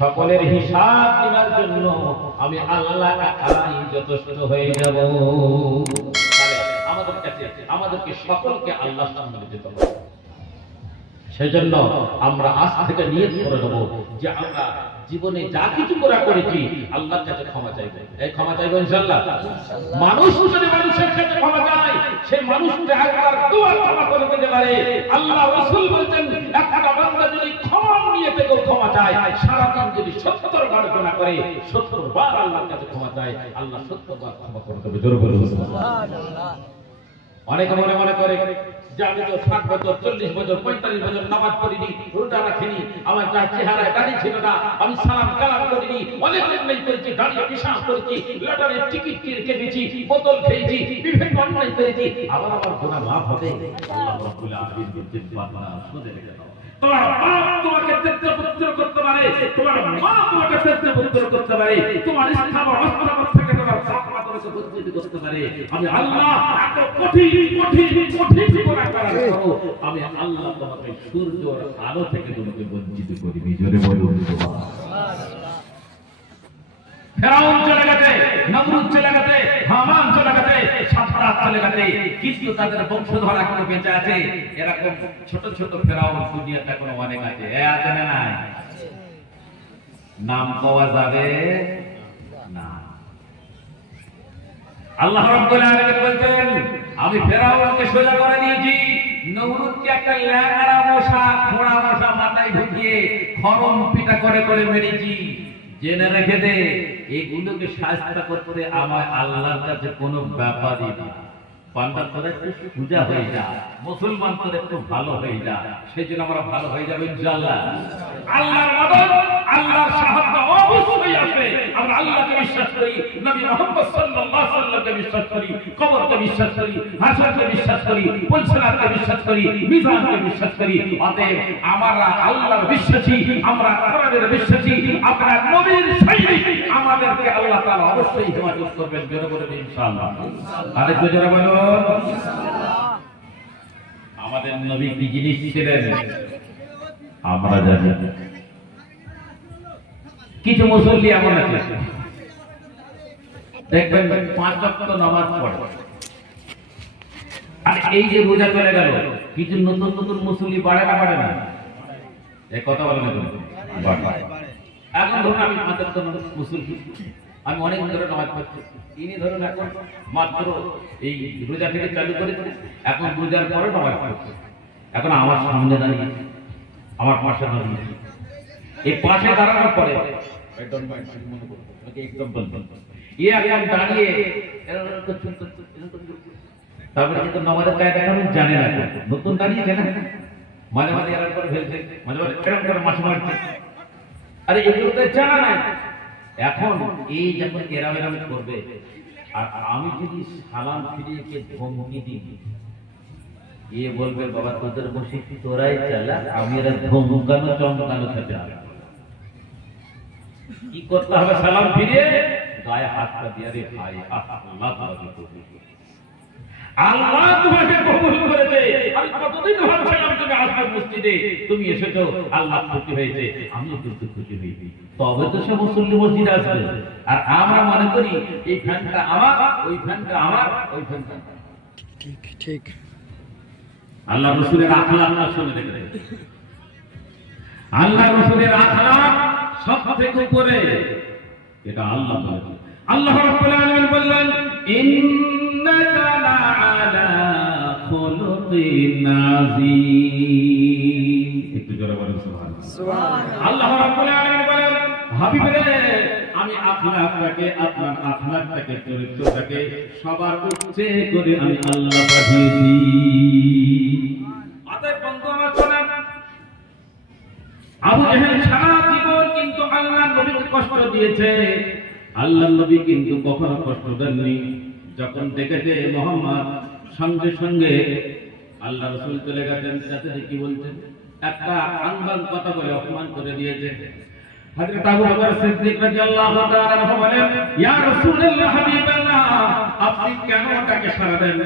সকলের হিসাব নেওয়ার জন্য আমি আল্লাহ যথেষ্ট হয়ে যাব। আমাদের কাছে, আমাদেরকে সকলকে আল্লাহ সামনে যেতে হবে। সেজন্য আমরা আজ থেকে নিয়ত করে দেবো যে আমরা জীবনে যা কিছু করা করেছি, আল্লাহর কাছে ক্ষমা চাইব। এই ক্ষমা চাইব ইনশাআল্লাহ? মানুষ যদি মানুষের কাছে ক্ষমা চায় সেই দুবার ক্ষমা করে দিতে পারে। আল্লাহ রাসূল বলছেন একটা বান্দা যদি ক্ষমা নিয়ে ক্ষমা চায়। সারাদিন যদি 70 বার করে 70 বার আল্লাহর কাছে ক্ষমা চায়, আল্লাহ 70 বার ক্ষমা করে জোরে সুবহানাল্লাহ। অনেকে মনে মনে করে, যে আমি তো ষাট বছর, চল্লিশ বছর, পঁয়তাল্লিশ বছর নামাজ পড়িনি, রোজা রাখিনি, আমার যা চেহারায় দাড়ি ছিল না, আমি সালাম কালাম করিনি, অনেক অন্যায় করেছি, দাঁড়িয়ে পিসাব করেছি, লটারির টিকিট কিনে কেটেছি, বোতল খেয়েছি, বিভিন্ন অন্যায় করেছি, আবার আমার গোনা মাফ হবে। আল্লাহ রাব্বুল আলামিন শুনে রেখে দাও। তোমার বাপ তোমাকে তেত্র পুত্র করতে পারে তোমার মা তোমাকে তেত্র পুত্র করতে পারে তোমার স্থাবর অস্থাবর থেকে তোমার বাপ তোমাকে বঞ্চিত করতে পারে। আমি আল্লাহ এত কঠিন কঠিন কঠিন গুনাহ করার পরও আমি আল্লাহ তোমাকে সূর্যর আলো থেকে তোমাকে বঞ্চিত করিনি জোরে বলুন ফেরাউন চলে গেছে নমরুদ চলে গেছে হামান চলে গেছে সাতরাত কিন্তু তাদের বংশধর এখনও বেঁচে আছে। এরকম ছোট ছোট ফেরাউন দুনিয়াতে এখনও অনেক আছে। এ আছে না নাই? নাম পাওয়া যাবে না। আল্লাহ রাব্বুল আলামিন বলছেন, আমি ফেরাউনকে সোজা করে দিয়েছি নমরুদকে একটা ল্যাংড়া মশা মশা মাথায় ঢুকিয়ে খরম পিটা করে করে মেরেছি। জেনে রেখে দে, এগুলোকে শাস্তা করতে আমার আল্লাহর কাছে কোনো ব্যাপারই না পান্ডা তোরা একটু পূজা হয়ে যা মুসলমান তোরা একটু ভালো হয়ে যা সেই জন্য আমরা ভালো হয়ে যাব ইনশাআল্লাহ। আল্লাহর মদদ আল্লাহর সাহায্য অবশ্যই আসবে। আমরা আল্লাহকে বিশ্বাস করি, নবী মুহাম্মদ সাল্লাল্লাহু আলাইহি সাল্লামকে বিশ্বাস করি, কবরকে বিশ্বাস করি হাসরকে বিশ্বাস করি পুলসিরাতকে বিশ্বাস করি, মিজানকে বিশ্বাস করি। অতএব আমরা আল্লাহর বিশ্বাসী, আমরা কোরআনের বিশ্বাসী, আমরা নবীর সৈনিক। আমাদেরকে আল্লাহ তাআলা অবশ্যই হেফাজত করবেন, জোরে বলে ইনশাআল্লাহ। আরেকটু জোরে বলুন। আমাদের নবী কি জিনিস আমরা জানি। কিছু মুসল্লি এমন আছে। দেখবেন পাঁচ ওয়াক্ত নামাজ পড়ে। আর এই যে রোজা চলে গেল, কিছু নতুন নতুন মুসল্লি বাড়ে না বাড়ে না? এই কথা বলে না এখন ধরুন আমি পাঁচ ওয়াক্ত মুসল্লি আমি অনেক ধরে নামাজ পড়ছি। তিনি ধরুন এখন মাত্র এই রোজা থেকে চালু করেছে এখন রোজার পরে নামাজ পড়ছে। এখন আমার সামনে দাঁড়িয়ে আমার পাশে দাঁড়িয়ে। এই পাশে দাঁড়ানোর পরে। তারপরে কিন্তু নামাজের গায়ে দেখানো জানে না নতুন দাঁড়িয়েছে না মাঝে মাঝে এরকম করে ফেলছে মাঝে মাঝে মাসে মারছে আরে এগুলো তো জানা নাই। এখন এই যখন এরাম করবে, আর আমি যদি সালাম ফিরিয়ে ধমকি দিই এ বলবে, বাবা, তোদের বসে তোরাই চালা? আমি এরা ধমকানো, চমকানো থাকে কি করতে হবে সালাম ফিরিয়ে? গায়ে হাতটা দিয়ে রে ভাই আল্লাহ। আল্লাহ তোমাকে কবুল করেছে। আমি কতদিন ভাবছিলাম তুমি আসবে মসজিদে। তুমি এসেছ আল্লাহ খুশি হয়েছে আমিও কিন্তু খুশি হয়েছি। তবে তো সে মুসল্লি মসজিদে আসবে। আর আমরা মনে করি এই ফ্যানটা আমার ওই ফ্যানটা আমার ওই ফ্যানটা ঠিক ঠিক। আল্লাহ রসুলের আখলাক না শুনে দেখে আল্লাহ রসুলের আখলাক সব থেকে উপরে। এটা আল্লাহ আল্লাহ রাব্বুল আলামিন বললেন ইন্নাকা একটু জোরে বলেন আল্লাহ রাব্বুল আলামিন বলেন হাবিব আমি আখলাকটাকে আপনার আখলাকটাকে চরিত্রটাকে সবার উচ্চে করে আমি আল্লাহ পাঠিয়েছি। অতএব বন্ধু আমার শোনেন, আবু জেহেল সারা জীবন কিন্তু আল্লাহর নবীকে কষ্ট দিয়েছে। আল্লাহর নবী কিন্তু কখনো কষ্ট দেননি। যখন দেখেছে মোহাম্মদ সঙ্গে সঙ্গে আল্লাহ রসুল চলে গেছেন তাতে কি বলছেন? একটা আনবান কথা বলে অপমান করে দিয়েছে। হযরত আবু বকর সিদ্দিক রাদিয়াল্লাহু তাআলা আনহু বলেন, ইয়া রাসূলুল্লাহ, হাবিবাল্লাহ, আপনি কেন তাকে সারা দেন?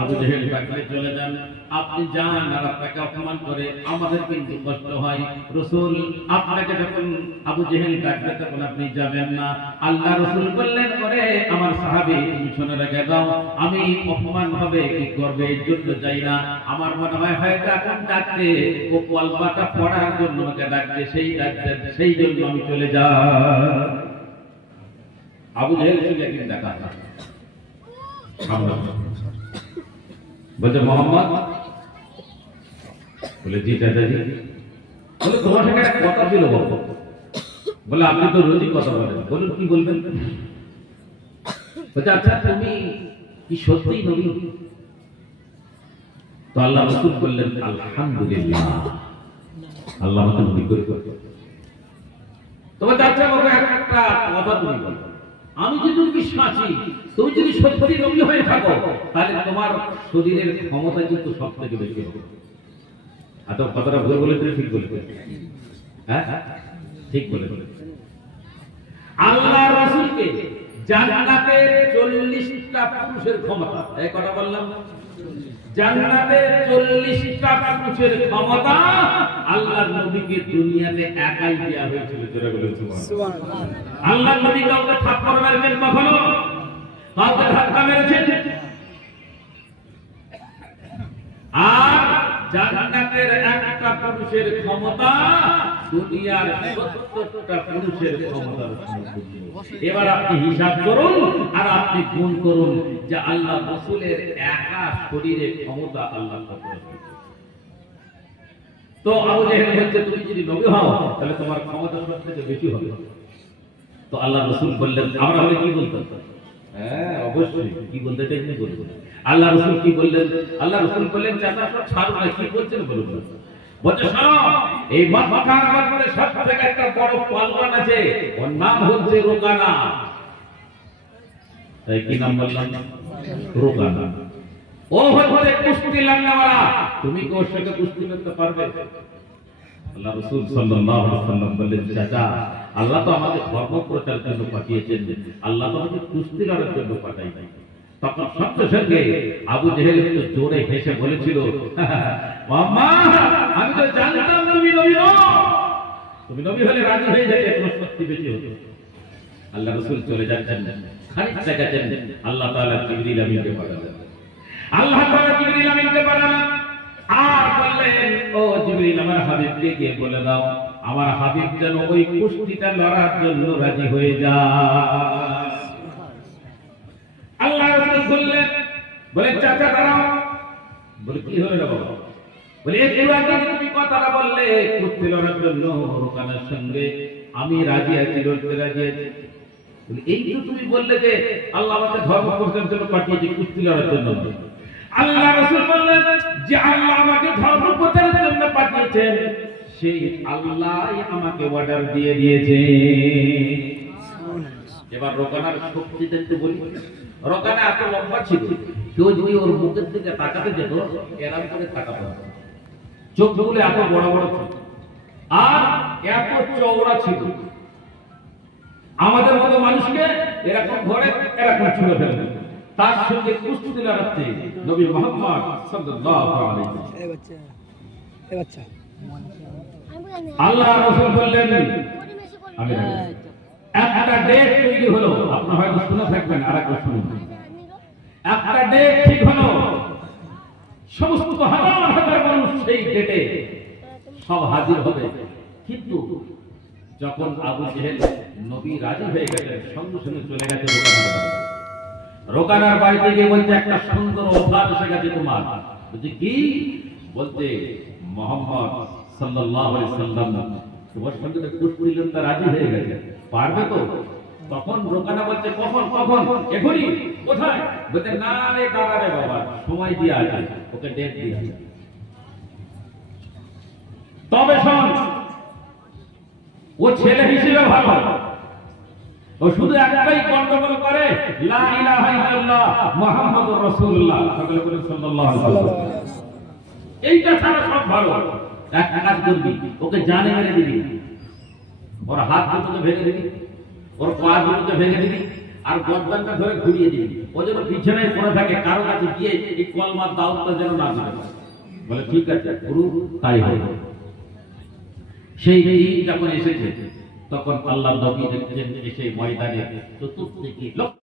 আবু জেহেল ডাকলে চলে যান। আপনি যান আর আপনাকে অপমান করে আমাদের কিন্তু কষ্ট হয়। রাসূল, আপনাকে যখন আবু জেহেল ডাকবে তখন আপনি যাবেন না। আল্লাহ রাসূল বললেন করে আমার সাহাবী, তুমি শুনে রেখে দাও। আমি অপমান হবে, কি করবে? এর যাই না। আমার মনে হয় হয়তো এখন ডাকতে ও কলবাটা পড়ার জন্য আমাকে ডাকছে সেই ডাকতে সেই জন্য আমি চলে যাই আবু জেহেল সঙ্গে একদিন দেখা বলছে, মোহাম্মদ? বলে, জি চাচাজি বলে, তোমার সঙ্গে একটা কথা ছিল বলো বলে, আপনি তো রোজই কথা বলেন। বলুন, কি বলবেন? বলছে আচ্ছা তুমি কি সত্যিই নবী? তো আল্লাহ রসুল বললেন, আলহামদুলিল্লাহ। আল্লাহ নবী করে তোমার বাবু একটা কথা তুমি বলো। আমি যদি বিশ্বাসী তুমি যদি সত্যি নবী হয়ে থাকো, তাহলে তোমার শরীরের ক্ষমতা কিন্তু সব থেকে বেশি কথাটা ভুল বলেছে ঠিক হ্যাঁ? ঠিক বলেছে আল্লাহ রাসূলকে জান্নাতে 40টা পুরুষের ক্ষমতা। এই কথা বললাম। জান্নাতে 40টা পুরুষের ক্ষমতা আল্লাহ নবীকে দুনিয়াতে একাই দেওয়া হয়েছিল বলুন সুবহানাল্লাহ। আল্লাহ নবী কাউকে থাপ্পড় মেরেছেন কখনো? কাউকে ধাক্কা মেরেছেন? জান্নাতের একটা পুরুষের ক্ষমতা, দুনিয়ার সত্তরটা পুরুষের ক্ষমতার এবার আপনি হিসাব করুন আর আপনি গুণ করুন যে আল্লাহ রসুলের একা শরীরে ক্ষমতা আল্লাহ তো আবু জাহেল বলছে, তুমি যদি নবী হও, তাহলে তোমার ক্ষমতা সব থেকে বেশি হবে। তো আল্লাহ রসুল বললেন, আমরা হলে কি বলতাম? হ্যাঁ অবশ্যই। কি বলতে চাইছেন বলব আল্লাহ রসুল কি বললেন? আল্লাহ রসুল বললেন চাচা সব না, কি বলছেন বলুন বলছে একটা নাম তুমি কুস্তি করতে পারবে? আল্লাহ চাচা, আল্লাহ তো আমাকে ধর্ম প্রচারের জন্য পাঠিয়েছেন। আল্লাহ তো আমাকে কুস্তি লড়ার জন্য পাঠাই নাই তখন সঙ্গে সঙ্গে আবু জেহেল একটু জোরে হেসে বলেছিল আমি তো জানতাম তুমি নবী তুমি নবী হলে রাজি হয়ে বেশি হতো। আল্লাহ রাসূল চলে যাচ্ছেন আল্লাহ আল্লাহ ও আমার বলে দাও, আমার হাবিব যেন ওই কুস্তিটা লড়ার জন্য রাজি হয়ে যায় আল্লাহ রাসূল বললেন বলে চাচা দাঁড়াও। বলে কি হলো রে বাবা? বলে একটু আগে তুমি কথাটা বললে কুস্তি লড়ার জন্য রোকানের সঙ্গে আমি রাজি আছি লড়তে রাজি আছি। এই তো তুমি বললে যে আল্লাহ আমাকে ধর্ম প্রচারের জন্য পাঠিয়েছে কুস্তি লড়ার জন্য আল্লাহ রাসূল বললেন যে আল্লাহ আমাকে ধর্ম প্রচারের জন্য পাঠিয়েছেন সেই আল্লাহ আমাকে অর্ডার দিয়ে দিয়েছে। এবার রোকানার শক্তি দেখতে বলি। রোকানা এত লম্বা ছিল কেউ যদি ওর মুখের দিকে তাকাতে যেত এরাম করে তাকাতো চোখগুলো এত বড় বড় ছিল। আর এত চওড়া ছিল। আমাদের মতো মানুষকে এরকম ধরে এরকম ছুঁড়ে ফেলবে তার সঙ্গে কুস্তি লড়াতে নবী মোহাম্মদ সাল্লাল্লাহু আলাইহি ওয়াসাল্লাম। এ বাচ্চা এ বাচ্চা। আল্লাহ রাসূল বললেন আমি একটা ডেট তৈরি হলো। আপনার হয়তো শুনে থাকবেন আর একবার শুনুন। একটা ডেট ঠিক হলো। সমস্ত হাজার হাজার মানুষ সেই ডেটে সব হাজির হবে। কিন্তু যখন আবু জেহেল নবী রাজি হয়ে গেলেন, সঙ্গে সঙ্গে চলে গেছে রোকানার বাড়ি। রোকানার বাড়িতে গিয়ে বলছে, একটা সুন্দর অফার এসে গেছে তোমার। বলছে, কি? বলতে মোহাম্মদ সাল্লাল্লাহু আলাইহি সাল্লাম তোমার সঙ্গে কুস্তি রাজি হয়ে গেছে। পারবে তো? তখন রোকানা বলছে, কখন কখন? এখনই? কোথায়? বলছে, না রে দাঁড়া বাবা, সময় দিয়ে আছে ওকে ডেট দিয়ে আছে তবে শোন, ও ছেলে হিসেবে ভালো। ও শুধু একটাই গন্ডগোল করে, লা ইলাহা ইল্লাল্লাহ মুহাম্মাদুর রাসূলুল্লাহ। সকলে বলেন, সাল্লাল্লাহু আলাইহি ওয়াসাল্লাম। এইটা ছাড়া সব ভালো। এক কাজ করবি, ওকে জানে মেরে দিবি। ওর হাত দুটো ভেঙে দিবি। ওর দুটো ভেঙে দিবি আর গদ্দানটা ধরে ঘুরিয়ে দিবি ও যেন পিছনে পড়ে থাকে, কারও কাছে গিয়ে এই কলমার দাউদটা যেন না দিতে। বলে, ঠিক আছে গুরু তাই হবে সেই দিন যখন এসেছে, তখন আল্লাহ নবী দেখছেন এসে ময়দানে চতুর্দিকে লক্ষ